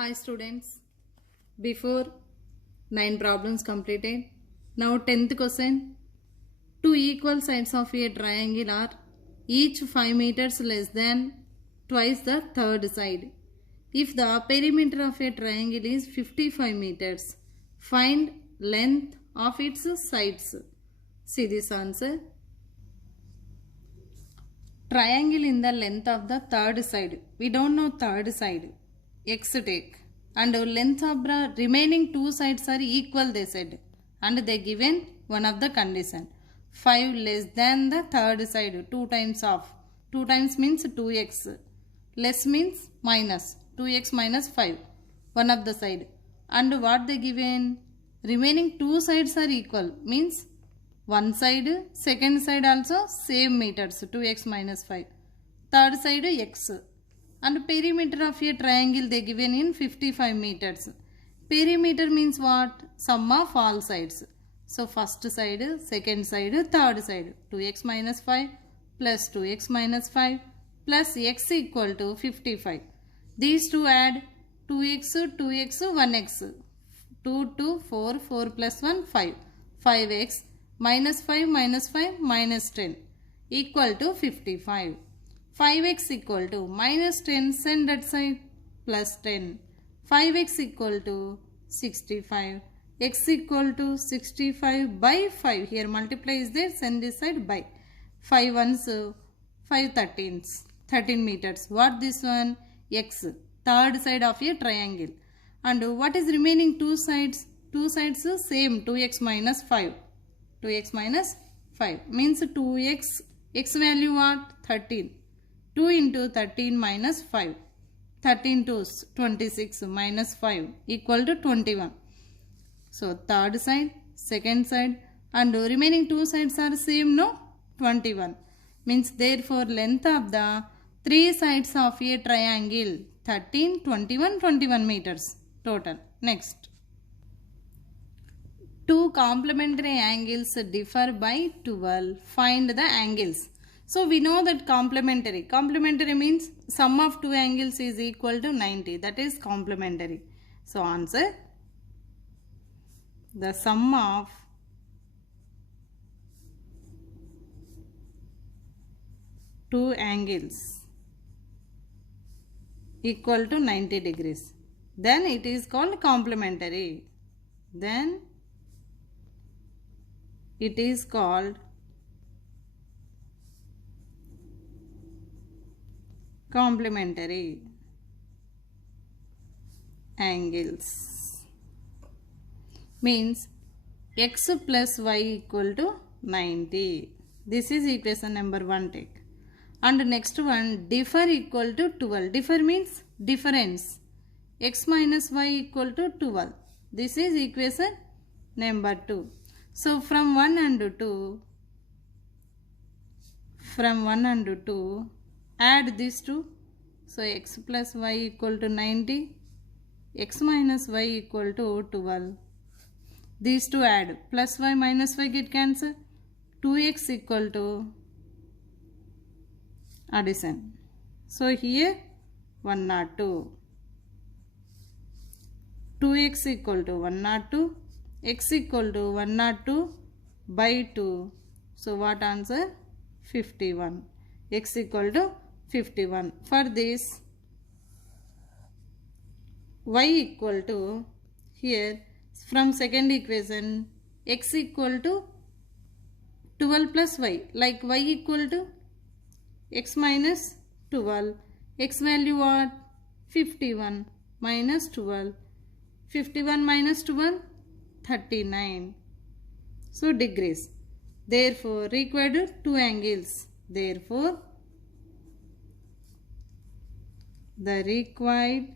Hi students, before 9 problems completed, now 10th question. Two equal sides of a triangle are each 5 meters less than twice the third side. If the perimeter of a triangle is 55 meters, find length of its sides. See this answer. Triangle in the length of the third side. We don't know third side. X take. And length of the remaining two sides are equal, they said. And they given one of the condition. 5 less than the third side. 2 times of. 2 times means 2x. Less means minus. 2x minus 5. One of the side. And what they given? Remaining two sides are equal. Means one side, second side also same meters, 2x minus 5. Third side x. And perimeter of a triangle they given in 55 meters. Perimeter means what? Sum of all sides. So first side, second side, third side. 2x minus 5 plus 2x minus 5 plus x equal to 55. These two add 2x, 2x, 1x. 2, 2, 4, 4 plus 1, 5. 5x minus 5 minus 5 minus 10 equal to 55. 5x equal to minus 10, send that side, plus 10. 5x equal to 65. X equal to 65 by 5. Here multiply is there, send this side by. 5 ones, 5 13s, 13 meters. What this one? X, third side of a triangle. And what is remaining two sides? Two sides same, 2x minus 5. 2x minus 5 means 2x, x value what? 13. 2 into 13 minus 5. 13 to 26 minus 5 equal to 21. So third side, second side and remaining two sides are same, no? 21. Means therefore length of the three sides of a triangle 13, 21, 21 meters total. Next. Two complementary angles differ by 12. Find the angles. So we know that complementary. Complementary means sum of two angles is equal to 90. That is complementary. So answer, the sum of two angles equal to 90 degrees. Then it is called complementary. Then it is called complementary angles. Means x plus y equal to 90. This is equation number 1 take. And next one, differ equal to 12. Differ means difference. X minus y equal to 12. This is equation number 2. So from 1 and 2, add these two. So x plus y equal to 90, x minus y equal to 12. These two add, plus y minus y get cancelled. 2x equal to addition. So here 102. 2x equal to 102. X equal to 102 by 2. So what answer? 51. X equal to 51. For this, y equal to, here from second equation, x equal to 12 plus y. Like y equal to x minus 12. X value what? 51 minus 12. 51 minus 12, 39. So degrees. Therefore required two angles. Therefore the required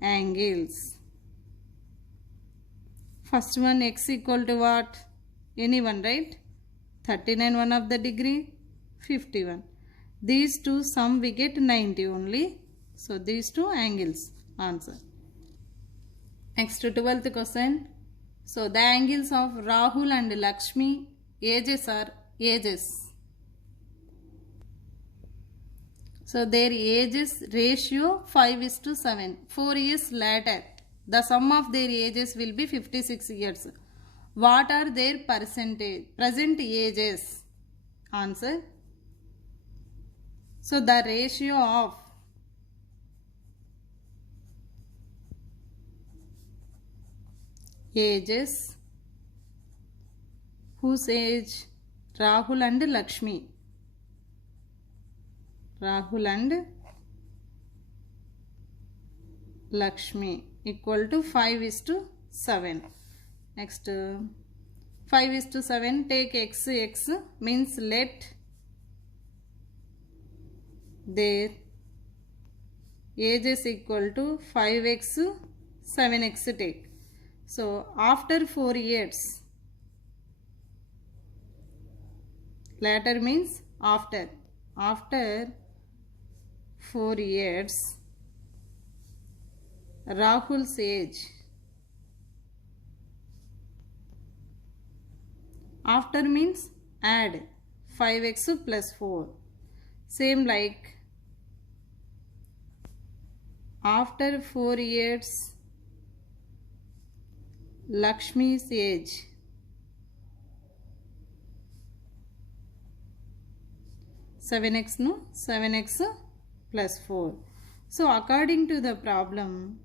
angles. First one, x equal to what? Anyone, right? 39 one of the degree, 51. These two sum we get 90 only. So these two angles. Answer. Next, 12th question. So the angles of Rahul and Lakshmi ages are ages. So their ages ratio 5:7. 4 years later, the sum of their ages will be 56 years. What are their present ages? Answer. So the ratio of ages, whose age? Rahul and Lakshmi. Rahul and Lakshmi equal to 5:7. Next, 5:7, take x means let their ages equal to 5x 7x take. So after 4 years, later means after 4 years, Rahul's age, after means add 5x plus 4, same like after 4 years, Lakshmi's age, seven x plus 4. So according to the problem,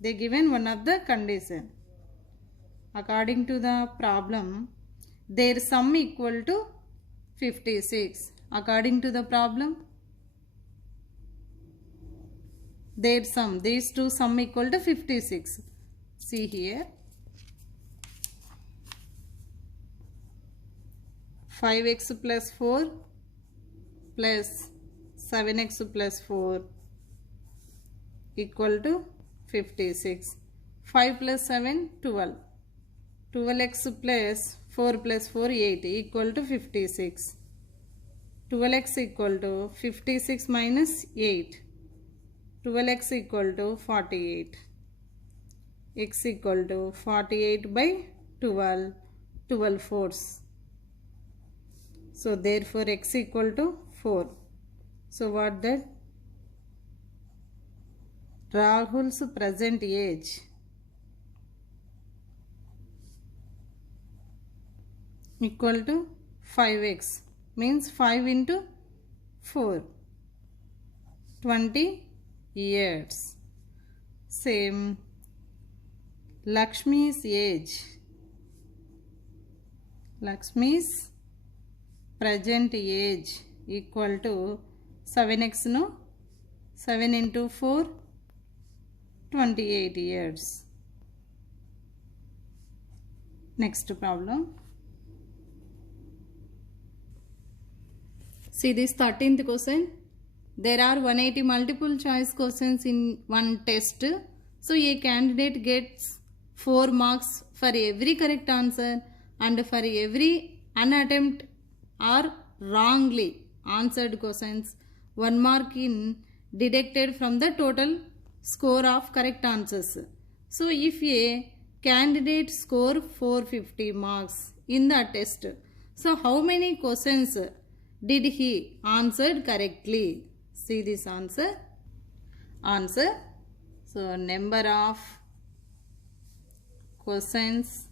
they given one of the condition. According to the problem, their sum equal to 56. According to the problem, their sum, these two sum equal to 56. See here, 5x plus 4 plus 7x plus 4 equal to 56. 5 plus 7, 12. 12x plus 4 plus 4, 8 equal to 56. 12x equal to 56 minus 8. 12x equal to 48. X equal to 48 by 12. 12 fourths. So therefore x equal to 4. So what that? Rahul's present age equal to 5x means 5 into 4, 20 years. Same, Lakshmi's age, Lakshmi's present age equal to 7x, no? 7 into 4, 28 years. Next problem. See this 13th question. There are 180 multiple choice questions in one test. So a candidate gets 4 marks for every correct answer and for every unattempt or wrongly answered questions, 1 mark in deducted from the total score of correct answers. So if a candidate score 450 marks in the test, so how many questions did he answered correctly? See this answer. So number of questions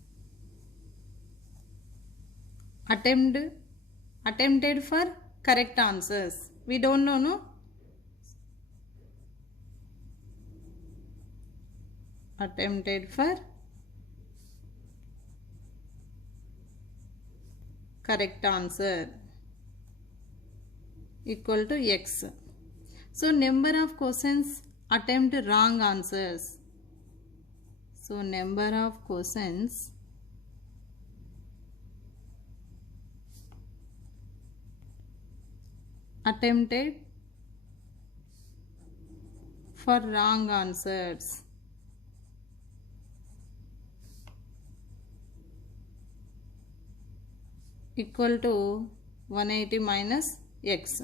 attempted for correct answers. We don't know, no? Attempted for correct answer equal to x. So number of questions attempt wrong answers. So number of questions attempted for wrong answers equal to 180 minus x.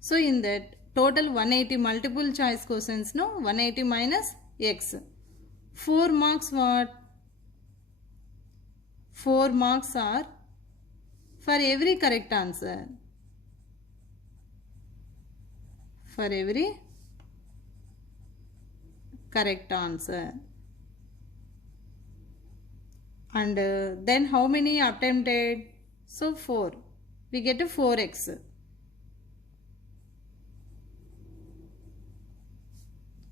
So in that total 180 multiple choice questions, no? 180 minus x. 4 marks what? 4 marks are for every correct answer. for every correct answer. And then how many attempted? So 4. We get a 4x.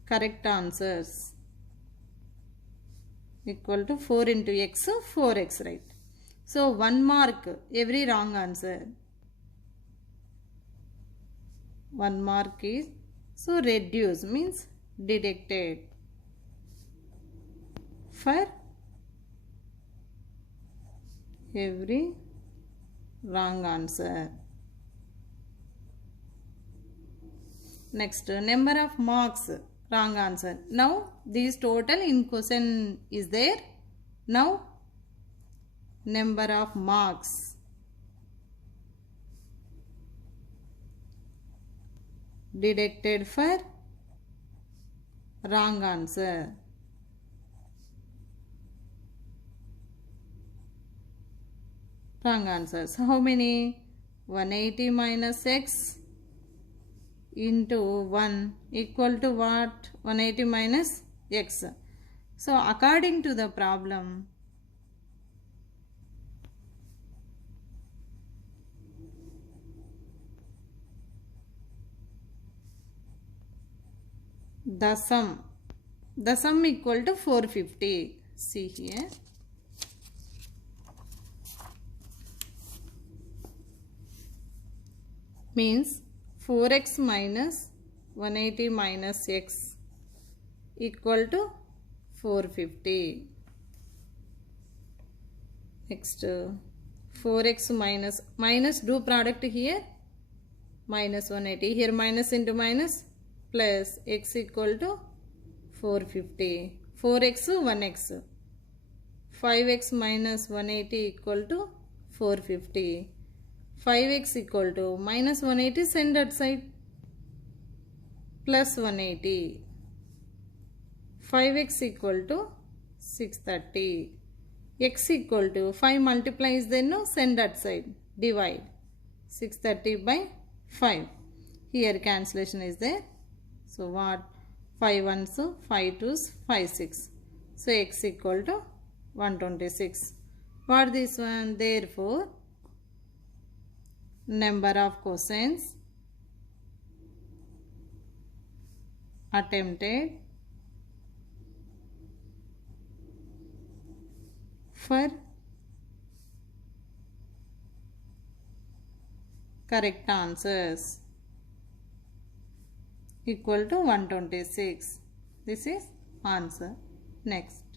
Correct answers equal to 4 into x, 4x, right? So 1 mark every wrong answer. 1 mark is, so reduce means deducted for every wrong answer. Next, number of marks, wrong answer. Now this total in question is there. Now number of marks. Deducted for wrong answer. Wrong answers. How many? 180 minus x into 1 equal to what? 180 minus x. So according to the problem, the sum equal to 450. See here. Means 4x minus 180 minus x equal to 450. Next, 4x minus do product here, minus 180, here minus into minus, plus x equal to 450. 4x 1x, 5x minus 180 equal to 450. 5x equal to minus 180, send that side, plus 180. 5x equal to 630. X equal to 5 multiplies, then no, send that side, divide. 630 by 5. Here cancellation is there. So what? 5 ones, 5 twos, 5 6. So x equal to 126. What this one? Therefore, number of questions attempted for correct answers equal to 126. This is answer. Next.